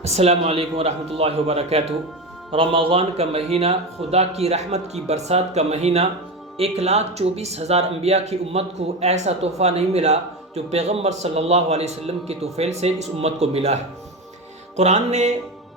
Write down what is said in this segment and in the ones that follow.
السلام علیکم ورحمۃ اللہ وبرکاتہ۔ رمضان کا مہینہ خدا کی رحمت کی برسات کا مہینہ، 1,24,000 انبیاء کی امت کو ایسا تحفہ نہیں ملا جو پیغمبر صلی اللہ علیہ وسلم کے توفیل سے اس امت کو ملا ہے۔ قرآن نے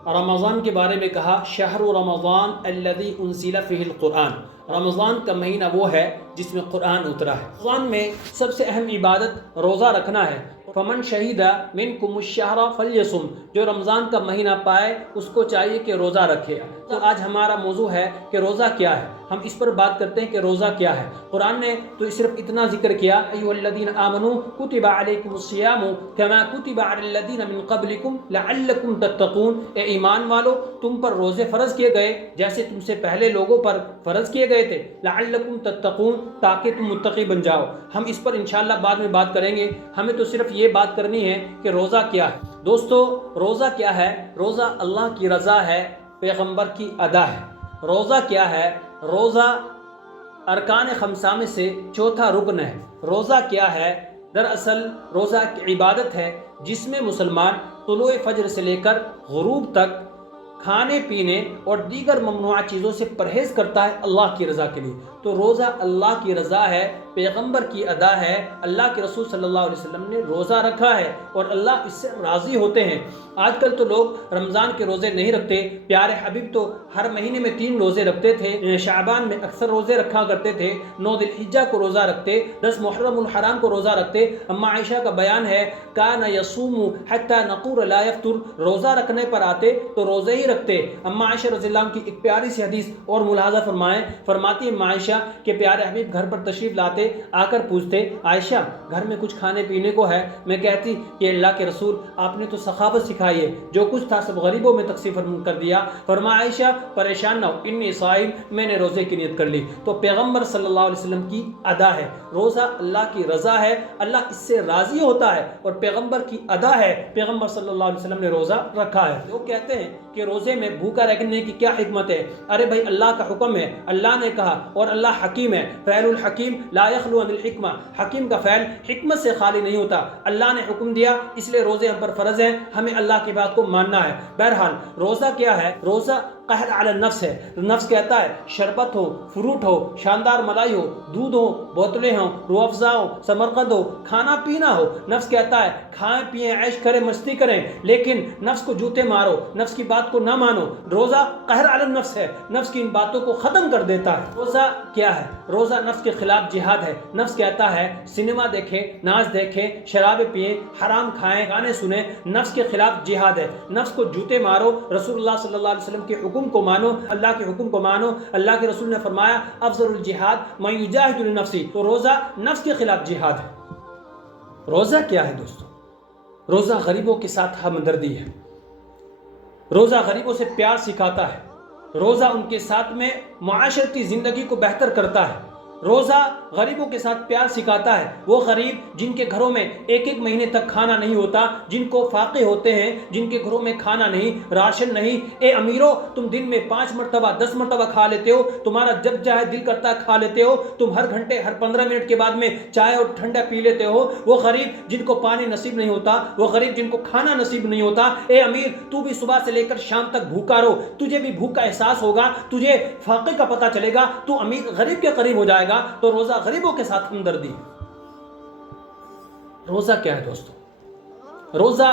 رمضان کے بارے میں کہا شہر رمضان الذی انزل فیہ القرآن، رمضان کا مہینہ وہ ہے جس میں قرآن اترا ہے۔ رمضان میں سب سے اہم عبادت روزہ رکھنا ہے۔ فمن شہید منکم الشہر فلیصم، جو رمضان کا مہینہ پائے اس کو چاہیے کہ روزہ رکھے۔ تو آج ہمارا موضوع ہے کہ روزہ کیا ہے، ہم اس پر بات کرتے ہیں کہ روزہ کیا ہے۔ قرآن نے تو صرف اتنا ذکر کیا ایھا الذین آمنوا کتب علیکم الصیام کما کتب علی الذین من قبلکم لعلکم تتقون، اے ایمان والو تم پر روزے فرض کیے گئے جیسے تم سے پہلے لوگوں پر فرض کیے گئے تھے، لعلکم تتقون، تاکہ تم متقی بن جاؤ۔ ہم اس پر انشاءاللہ بعد میں بات کریں گے، ہمیں تو صرف یہ بات کرنی ہے کہ روزہ کیا ہے۔ دوستو، روزہ کیا ہے؟ روزہ اللہ کی رضا ہے، پیغمبر کی ادا ہے۔ روزہ کیا ہے؟ روزہ ارکان خمسہ میں سے چوتھا رکن ہے۔ روزہ کیا ہے؟ دراصل روزہ ایک عبادت ہے جس میں مسلمان طلوع فجر سے لے کر غروب تک کھانے پینے اور دیگر ممنوعہ چیزوں سے پرہیز کرتا ہے اللہ کی رضا کے لیے۔ تو روزہ اللہ کی رضا ہے، پیغمبر کی ادا ہے، اللہ کے رسول صلی اللہ علیہ وسلم نے روزہ رکھا ہے اور اللہ اس سے راضی ہوتے ہیں۔ آج کل تو لوگ رمضان کے روزے نہیں رکھتے، پیارے حبیب تو ہر مہینے میں 3 روزے رکھتے تھے، شعبان میں اکثر روزے رکھا کرتے تھے، 9 ذی الحجہ کو روزہ رکھتے، 10 محرم الحرام کو روزہ رکھتے۔ اما عائشہ کا بیان ہے کان یصوم حتی نقول لا یفطر، روزہ رکھنے پر آتے تو روزے ہی رکھتے۔ اما عائشہ رضی اللہ عنہ کی ایک پیاری سی حدیث اور ملاحظہ فرمائیں، فرماتی ہیں عائشہ کہ پیارے حبیب گھر پر تشریف لاتے، آ کر پوچھتے عائشہ گھر میں کچھ کھانے پینے کو ہے؟ میں کہتی کہ اللہ کے رسول آپ نے تو سخاوت سکھائی ہے، جو کچھ تھا سب غریبوں میں تقسیم کر دیا۔ فرمایا عائشہ پریشان نہ ہو، انی صائم، میں نے روزے کی نیت کر لی۔ تو پیغمبر صلی اللہ علیہ وسلم کی ادا ہے، روزہ اللہ کی رضا ہے، اللہ اس سے راضی ہوتا ہے، اور پیغمبر کی ادا ہے، پیغمبر صلی اللہ علیہ وسلم نے روزہ رکھا ہے۔ لوگ کہتے ہیں کہ روزے میں بھوکا رکھنے کی کیا حکمت ہے؟ ارے بھائی اللہ کا حکم ہے، اللہ نے کہا، اور اللہ حکیم ہے، فعل الحکیم لا یخلو عن الحکمہ، حکیم کا فعل حکمت سے خالی نہیں ہوتا۔ اللہ نے حکم دیا اس لیے روزے ہم پر فرض ہیں، ہمیں اللہ کی بات کو ماننا ہے۔ بہرحال روزہ کیا ہے؟ روزہ قہر علی النفس ہے۔ نفس کہتا ہے شربت ہو، فروٹ ہو، شاندار ملائی ہو، دودھ ہو، بوتلیں ہوں، روح افزا ہو، سمرقند ہو، کھانا پینا ہو۔ نفس کہتا ہے کھائیں پیئیں عیش کریں مستی کریں، لیکن نفس کو جوتے مارو، نفس کی بات کو نہ مانو۔ روزہ قہر علی النفس ہے، نفس کی ان باتوں کو ختم کر دیتا ہے۔ روزہ کیا ہے؟ روزہ نفس کے خلاف جہاد ہے۔ نفس کہتا ہے سنیما دیکھیں، ناچ دیکھیں، شرابیں پئیں، حرام کھائیں، گانے سنیں، نفس کے خلاف جہاد ہے۔ نفس کو جوتے مارو، رسول اللہ صلی اللہ علیہ وسلم کے حکم کو مانو، اللہ کے حکم کو مانو۔ اللہ کے رسول نے فرمایا افضل الجہاد من یجاہد لنفسی، تو روزہ نفس کے خلاف جہاد ہے۔ روزہ کیا ہے دوستو؟ روزہ غریبوں کے ساتھ ہمدردی ہے، روزہ غریبوں سے پیار سکھاتا ہے، روزہ ان کے ساتھ میں معاشرتی زندگی کو بہتر کرتا ہے، روزہ غریبوں کے ساتھ پیار سکھاتا ہے۔ وہ غریب جن کے گھروں میں 1 مہینے تک کھانا نہیں ہوتا، جن کو فاقے ہوتے ہیں، جن کے گھروں میں کھانا نہیں، راشن نہیں، اے امیرو تم دن میں 5 مرتبہ 10 مرتبہ کھا لیتے ہو، تمہارا جب چاہے دل کرتا ہے کھا لیتے ہو، تم ہر گھنٹے ہر 15 منٹ کے بعد میں چائے اور ٹھنڈا پی لیتے ہو۔ وہ غریب جن کو پانی نصیب نہیں ہوتا، وہ غریب جن کو کھانا نصیب نہیں ہوتا، اے امیر تو بھی صبح سے لے کر شام تک بھوکا رہو، تجھے بھی بھوک کا احساس ہوگا، تجھے فاقے کا پتہ چلے گا، تو امیر غریب کے قریب ہو جائے گا۔ تو روزہ غریبوں کے ساتھ ہمدردی۔ روزہ کیا ہے دوستو؟ روزہ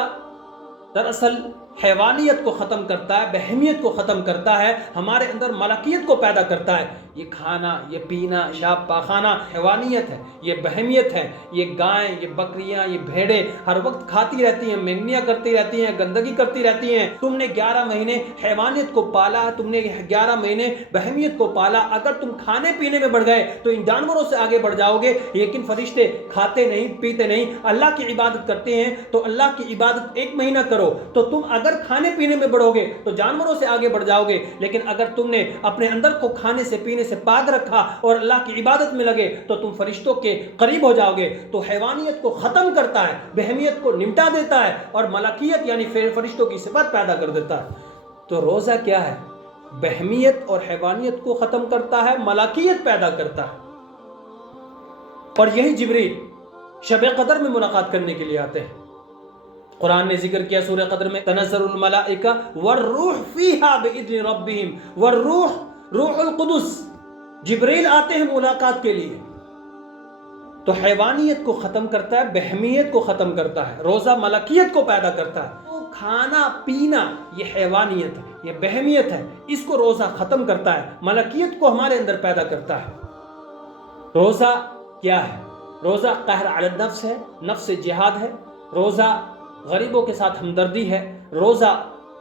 دراصل حیوانیت کو ختم کرتا ہے، بہیمیت کو ختم کرتا ہے، ہمارے اندر ملکیت کو پیدا کرتا ہے۔ یہ کھانا، یہ پینا، شراب پاخانہ حیوانیت ہے، یہ بہیمیت ہے۔ یہ گائیں، یہ بکریاں، یہ بھیڑیں ہر وقت کھاتی رہتی ہیں، مینگنیاں کرتی رہتی ہیں، گندگی کرتی رہتی ہیں۔ تم نے 11 مہینے حیوانیت کو پالا، تم نے 11 مہینے بہیمیت کو پالا۔ اگر تم کھانے پینے میں بڑھ گئے تو ان جانوروں سے آگے بڑھ جاؤ گے۔ لیکن فرشتے کھاتے نہیں، پیتے نہیں، اللہ کی عبادت کرتے ہیں۔ تو اللہ کی عبادت 1 مہینہ کرو تو تم اگر کھانے پینے میں بڑھو گے تو جانوروں سے آگے بڑھ جاؤ گے۔ لیکن اگر تم نے اپنے اندر کو کھانے سے پینے سے پاک رکھا اور اللہ کی عبادت میں لگے تو تم فرشتوں کے قریب ہو جاؤ گے۔ تو حیوانیت کو ختم کرتا ہے، بہیمیت کو نمٹا دیتا ہے، اور ملکیت یعنی فرشتوں کی صفت پیدا کر دیتا ہے۔ تو روزہ کیا ہے؟ بہیمیت اور حیوانیت کو ختم کرتا ہے، ملکیت پیدا کرتا ہے۔ اور یہی جبریل شب قدر میں ملاقات کرنے کے لیے آتے ہیں۔ قرآن نے ذکر کیا سورہ قدر میں تنزل الملائکہ والروح فیہا باذن ربہم، والروح روح القدس، جبریل آتے ہیں ملاقات کے لیے۔ تو حیوانیت کو ختم کرتا ہے، بہمیت کو ختم کرتا ہے، روزہ ملکیت کو پیدا کرتا ہے۔ تو کھانا پینا یہ حیوانیت ہے، یہ بہمیت ہے، اس کو روزہ ختم کرتا ہے، ملکیت کو ہمارے اندر پیدا کرتا ہے۔ روزہ کیا ہے؟ روزہ قہر علی النفس ہے، نفس سے جہاد ہے۔ روزہ غریبوں کے ساتھ ہمدردی ہے، روزہ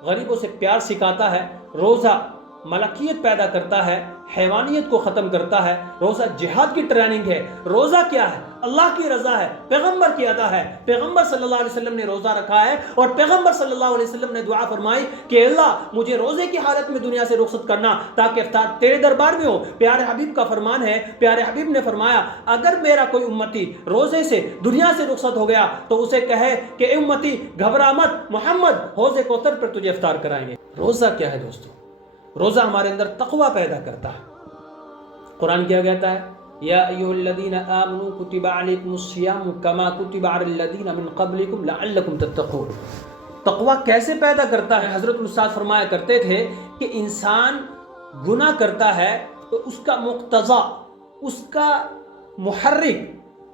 غریبوں سے پیار سکھاتا ہے، روزہ ملکیت پیدا کرتا ہے، حیوانیت کو ختم کرتا ہے، روزہ جہاد کی ٹریننگ ہے۔ روزہ کیا ہے؟ اللہ کی رضا ہے، پیغمبر کی ادا ہے۔ پیغمبر صلی اللہ علیہ وسلم نے روزہ رکھا ہے اور پیغمبر صلی اللہ علیہ وسلم نے دعا فرمائی کہ اللہ مجھے روزے کی حالت میں دنیا سے رخصت کرنا تاکہ افطار تیرے دربار میں ہو۔ پیارے حبیب کا فرمان ہے، پیارے حبیب نے فرمایا اگر میرا کوئی امتی روزے سے دنیا سے رخصت ہو گیا تو اسے کہے کہ اے امتی گھبرا مت، محمد حوض کوثر پر تجھے افطار کرائیں گے۔ روزہ کیا ہے دوستو؟ روزہ ہمارے اندر تقوی پیدا کرتا ہے۔ قرآن کیا کہتا ہے؟ یا ایھا الذین آمنوا کتب علیکم الصیام کما کتب علی الذین من قبلکم لعلکم تتقون۔ تقوی کیسے پیدا کرتا ہے؟ حضرت الاستاذ فرمایا کرتے تھے کہ انسان گناہ کرتا ہے تو اس کا مقتضا، اس کا محرک،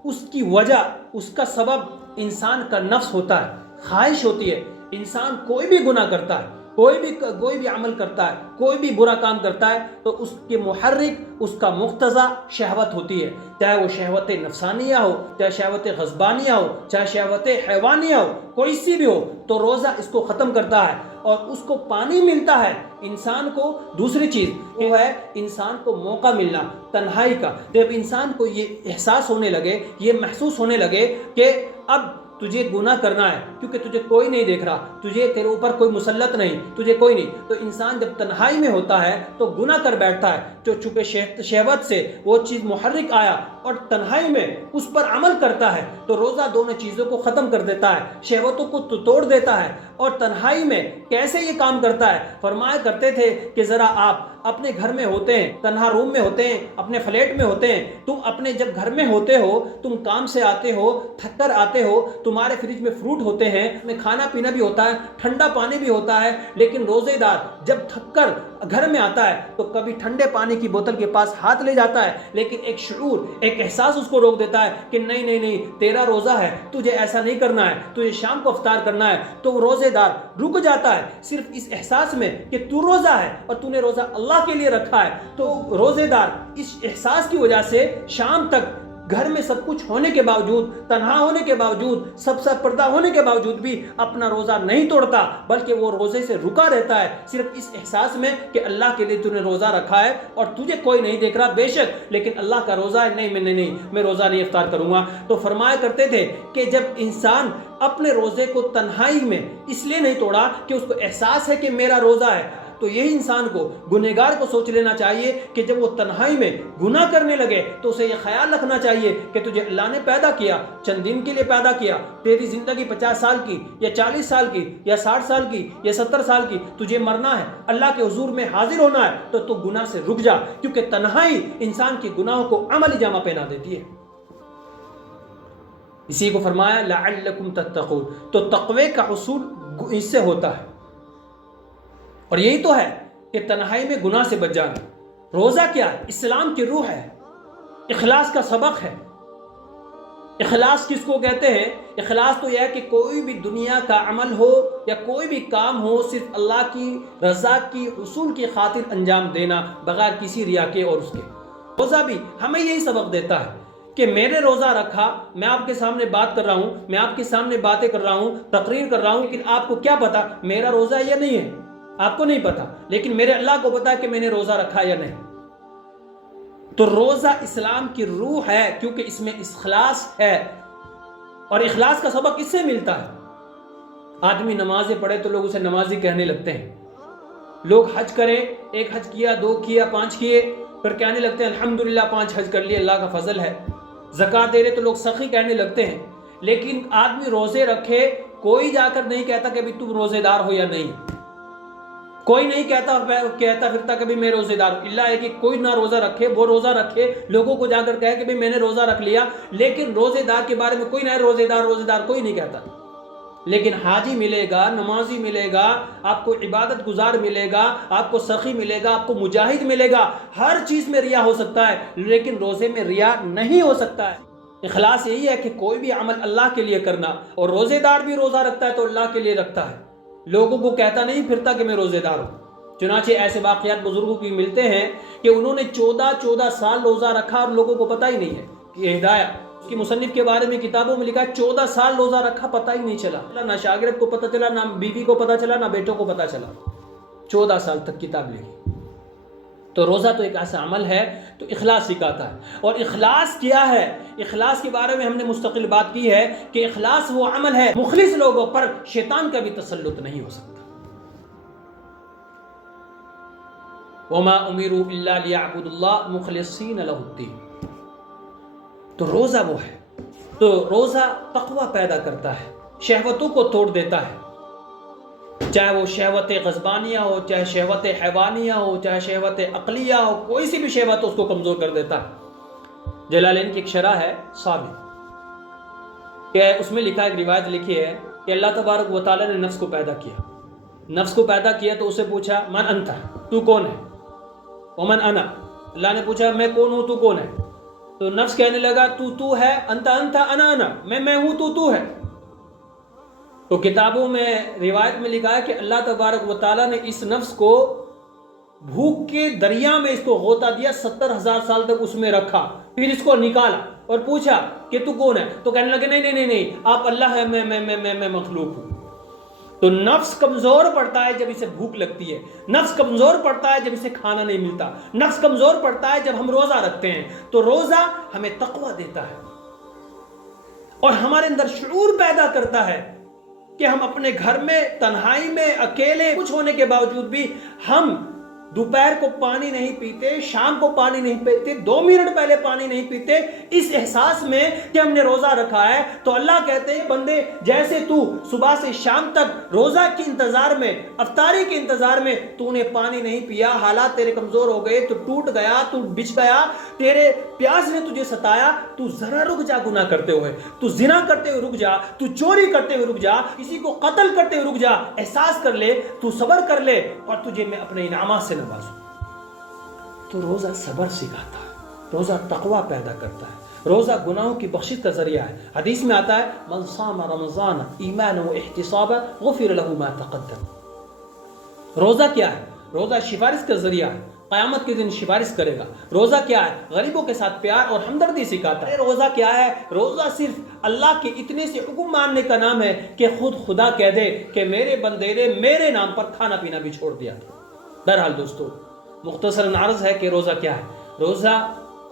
اس کی وجہ، اس کا سبب انسان کا نفس ہوتا ہے، خواہش ہوتی ہے۔ انسان کوئی بھی گناہ کرتا ہے، کوئی بھی عمل کرتا ہے، کوئی بھی برا کام کرتا ہے تو اس کے محرک، اس کا مقتضا شہوت ہوتی ہے، چاہے وہ شہوت نفسانیہ ہو، چاہے شہوت غضبانیہ ہو، چاہے شہوت حیوانیہ ہو، کوئی سی بھی ہو۔ تو روزہ اس کو ختم کرتا ہے اور اس کو پانی ملتا ہے انسان کو۔ دوسری چیز وہ ہے انسان کو موقع ملنا تنہائی کا۔ جب انسان کو یہ احساس ہونے لگے، یہ محسوس ہونے لگے کہ اب تجھے گناہ کرنا ہے کیونکہ تجھے کوئی نہیں دیکھ رہا، تیرے اوپر کوئی مسلط نہیں، تجھے کوئی نہیں، تو انسان جب تنہائی میں ہوتا ہے تو گناہ کر بیٹھتا ہے۔ جو چونکہ شہوت سے وہ چیز محرک آیا اور تنہائی میں اس پر عمل کرتا ہے تو روزہ دونوں چیزوں کو ختم کر دیتا ہے، شہوتوں کو توڑ دیتا ہے۔ اور تنہائی میں کیسے یہ کام کرتا ہے؟ فرمایا کرتے تھے کہ ذرا آپ اپنے گھر میں ہوتے ہیں، تنہا روم میں ہوتے ہیں، اپنے فلیٹ میں ہوتے ہیں، تم اپنے جب گھر میں ہوتے ہو، تم کام سے آتے ہو، تھک کر آتے ہو، تمہارے فریج میں فروٹ ہوتے ہیں، میں کھانا پینا بھی ہوتا ہے، ٹھنڈا پانی بھی ہوتا ہے، لیکن روزے دار جب تھک کر گھر میں آتا ہے تو کبھی ٹھنڈے پانی کی بوتل کے پاس ہاتھ لے جاتا ہے، لیکن ایک شعور، ایک احساس اس کو روک دیتا ہے کہ نہیں نہیں نہیں، تیرا روزہ ہے، تجھے ایسا نہیں کرنا ہے، تجھے شام کو افطار کرنا ہے۔ تو وہ روزے دار رک جاتا ہے صرف اس احساس میں کہ تو روزہ ہے اور تو نے روزہ اللہ کے لیے رکھا ہے۔ تو روزے دار اس احساس کی وجہ سے شام تک گھر میں سب کچھ ہونے کے باوجود، تنہا ہونے کے باوجود، سب سے پردہ ہونے کے باوجود بھی اپنا روزہ نہیں توڑتا، بلکہ وہ روزے سے رکا رہتا ہے صرف اس احساس میں کہ اللہ کے لیے تو نے روزہ رکھا ہے اور تجھے کوئی نہیں دیکھ رہا بے شک، لیکن اللہ کا روزہ ہے، نہیں میں روزہ نہیں افطار کروں گا۔ تو فرمایا کرتے تھے کہ جب انسان اپنے روزے کو تنہائی میں اس لیے نہیں توڑا کہ اس کو احساس ہے کہ میرا روزہ ہے، تو یہی انسان کو، گنہگار کو سوچ لینا چاہیے کہ جب وہ تنہائی میں گناہ کرنے لگے تو اسے یہ خیال رکھنا چاہیے کہ تجھے اللہ نے پیدا کیا، چند دن کے لیے پیدا کیا، تیری زندگی 50 سال کی یا 40 سال کی یا 60 سال کی یا 70 سال کی، تجھے مرنا ہے، اللہ کے حضور میں حاضر ہونا ہے، تو گناہ سے رک جا، کیونکہ تنہائی انسان کی گناہوں کو عملی جامہ پہنا دیتی ہے۔ اسی کو فرمایا لعلکم تتقون۔ تو تقوی کا حصول اس سے ہوتا ہے، اور یہی تو ہے کہ تنہائی میں گناہ سے بچ جانا۔ روزہ کیا ہے؟ اسلام کی روح ہے، اخلاص کا سبق ہے۔ اخلاص کس کو کہتے ہیں؟ اخلاص تو یہ ہے کہ کوئی بھی دنیا کا عمل ہو یا کوئی بھی کام ہو، صرف اللہ کی رضا کی حصول کی خاطر انجام دینا بغیر کسی ریا کے اور اس کے۔ روزہ بھی ہمیں یہی سبق دیتا ہے کہ میں نے روزہ رکھا، میں آپ کے سامنے بات کر رہا ہوں، میں آپ کے سامنے باتیں کر رہا ہوں، تقریر کر رہا ہوں، لیکن آپ کو کیا پتا میرا روزہ ہے یا نہیں ہے؟ آپ کو نہیں پتا، لیکن میرے اللہ کو پتا ہے کہ میں نے روزہ رکھا یا نہیں۔ تو روزہ اسلام کی روح ہے کیونکہ اس میں اخلاص ہے، اور اخلاص کا سبق اس سے ملتا ہے۔ آدمی نمازیں پڑھے تو لوگ اسے نمازی کہنے لگتے ہیں، لوگ حج کرے، ایک حج کیا، 2 کیا، 5 کیے، پھر کہنے لگتے ہیں الحمدللہ 5 حج کر لیے، اللہ کا فضل ہے۔ زکوٰۃ دے رہے تو لوگ سخی کہنے لگتے ہیں، لیکن آدمی روزے رکھے، کوئی جا کر نہیں کہتا کہ تم روزے دار ہو یا نہیں، کوئی نہیں کہتا پھرتا کہ میں روزے دار ہوں، اللہ ہے کہ کوئی نہ روزہ رکھے، وہ روزہ رکھے، لوگوں کو جا کر کہے کہ میں نے روزہ رکھ لیا، لیکن روزے دار کے بارے میں کوئی نہ روزے دار کوئی نہیں کہتا۔ لیکن حاجی ملے گا، نمازی ملے گا، آپ کو عبادت گزار ملے گا، آپ کو سخی ملے گا، آپ کو مجاہد ملے گا. ہر چیز میں ریا ہو سکتا ہے لیکن روزے میں ریا نہیں ہو سکتا ہے. اخلاص یہی ہے کہ کوئی بھی عمل اللہ کے لیے کرنا. اور روزے دار بھی روزہ رکھتا ہے تو اللہ کے لیے رکھتا ہے، لوگوں کو کہتا نہیں پھرتا کہ میں روزے دار ہوں. چنانچہ ایسے واقعات بزرگوں کی ملتے ہیں کہ انہوں نے 14 سال روزہ رکھا اور لوگوں کو پتہ ہی نہیں ہے. یہ ہدایت اس کی مصنف کے بارے میں کتابوں میں لکھا ہے 14 سال روزہ رکھا، پتہ ہی نہیں چلا. نہ شاگرد کو پتہ چلا، نہ بیوی کو پتہ چلا، نہ بیٹوں کو پتہ چلا. 14 سال تک کتاب لکھی. تو روزہ تو ایک ایسا عمل ہے تو اخلاص سکھاتا ہے. اور اخلاص کیا ہے؟ اخلاص کے بارے میں ہم نے مستقل بات کی ہے کہ اخلاص وہ عمل ہے مخلص لوگوں پر شیطان کا بھی تسلط نہیں ہو سکتا. وَمَا أُمِرُوا إِلَّا لِيَعْبُدُوا اللَّهَ مُخْلِصِينَ لَهُ الدِّينَ. تو روزہ وہ ہے. تو روزہ تقوی پیدا کرتا ہے، شہوتوں کو توڑ دیتا ہے، چاہے وہ شہوت غضبانیہ ہو، چاہے شہوت حیوانیہ ہو، چاہے شہوت عقلیہ ہو، کوئی سی بھی شہوت اس کو کمزور کر دیتا ہے. جلالین کی ایک شرح ہے ثابت کہ اس میں لکھا، ایک روایت لکھی ہے کہ اللہ تبارک و تعالی نے نفس کو پیدا کیا. نفس کو پیدا کیا تو اسے پوچھا من انت، تو کون ہے؟ ومن انا، اللہ نے پوچھا میں کون ہوں، تو کون ہے؟ تو نفس کہنے لگا تو ہے، انت انت انا انا، میں ہوں، تو ہے. تو کتابوں میں روایت میں لکھا ہے کہ اللہ تبارک و تعالیٰ نے اس نفس کو بھوک کے دریا میں اس کو غوطہ دیا، 70,000 سال تک اس میں رکھا، پھر اس کو نکالا اور پوچھا کہ تو کون ہے؟ تو کہنے لگے نہیں آپ اللہ ہے، میں مخلوق ہوں. تو نفس کمزور پڑتا ہے جب اسے بھوک لگتی ہے، نفس کمزور پڑتا ہے جب اسے کھانا نہیں ملتا، نفس کمزور پڑتا ہے جب ہم روزہ رکھتے ہیں. تو روزہ ہمیں تقوی دیتا ہے اور ہمارے اندر شعور پیدا کرتا ہے کہ ہم اپنے گھر میں تنہائی میں اکیلے کچھ ہونے کے باوجود بھی ہم دوپہر کو پانی نہیں پیتے، شام کو پانی نہیں پیتے، 2 منٹ پہلے پانی نہیں پیتے، اس احساس میں کہ ہم نے روزہ رکھا ہے. تو اللہ کہتے ہیں بندے جیسے تو صبح سے شام تک روزہ کے انتظار میں، افطاری کے انتظار میں تو نے پانی نہیں پیا، حالات تیرے کمزور ہو گئے، تو ٹوٹ گیا، تو بچھ گیا، تیرے پیاس نے تجھے ستایا، تو ذرا رک جا گناہ کرتے ہوئے، تو زنا کرتے ہوئے رک جا، تو چوری کرتے ہوئے رک جا، کسی کو قتل کرتے ہوئے رک جا، احساس کر لے، تو صبر کر لے اور تجھے میں اپنے انعامات سے نوازوں. تو روزہ صبر سکھاتا ہے، روزہ تقوی پیدا کرتا ہے، روزہ گناہوں کی بخشش کا ذریعہ ہے. حدیث میں آتا ہے من صام رمضان ایمانا و احتسابا غفر له ما تقدم. روزہ کیا ہے؟ روزہ سفارش کا ذریعہ ہے، قیامت کے دن سفارش کرے گا. روزہ کیا ہے؟ غریبوں کے ساتھ پیار اور ہمدردی سکھاتا ہے. روزہ کیا ہے؟ روزہ صرف اللہ کے اتنے سے حکم ماننے کا نام ہے کہ خود خدا کہہ دے کہ میرے بندے نے میرے نام پر کھانا پینا بھی چھوڑ دیا. بہرحال دوستو، مختصر عرض ہے کہ روزہ کیا ہے. روزہ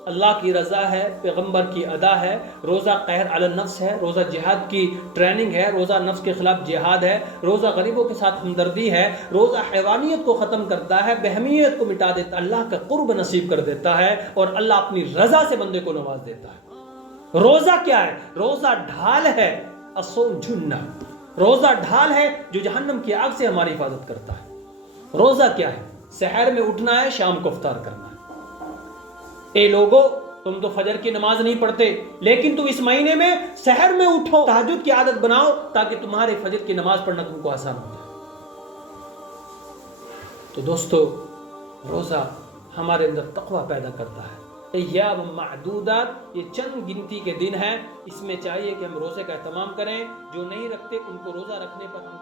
اللہ کی رضا ہے، پیغمبر کی ادا ہے. روزہ قہر علی النفس ہے، روزہ جہاد کی ٹریننگ ہے، روزہ نفس کے خلاف جہاد ہے، روزہ غریبوں کے ساتھ ہمدردی ہے، روزہ حیوانیت کو ختم کرتا ہے، بہمیت کو مٹا دیتا ہے، اللہ کا قرب نصیب کر دیتا ہے اور اللہ اپنی رضا سے بندے کو نواز دیتا ہے. روزہ کیا ہے؟ روزہ ڈھال ہے، الصوم جنہ. روزہ ڈھال ہے جو جہنم کی آگ سے ہماری حفاظت کرتا ہے. روزہ کیا ہے؟ سحر میں اٹھنا ہے، شام کو افطار کرنا ہے. اے لوگو، تم تو فجر کی نماز نہیں پڑھتے، لیکن تم اس مہینے میں سحر میں اٹھو، تہجد کی عادت بناؤ تاکہ تمہارے فجر کی نماز پڑھنا تم کو آسان ہو جائے. تو دوستو، روزہ ہمارے اندر تقوی پیدا کرتا ہے. ایام معدودات، یہ چند گنتی کے دن ہیں، اس میں چاہیے کہ ہم روزے کا اہتمام کریں. جو نہیں رکھتے ان کو روزہ رکھنے پر ہم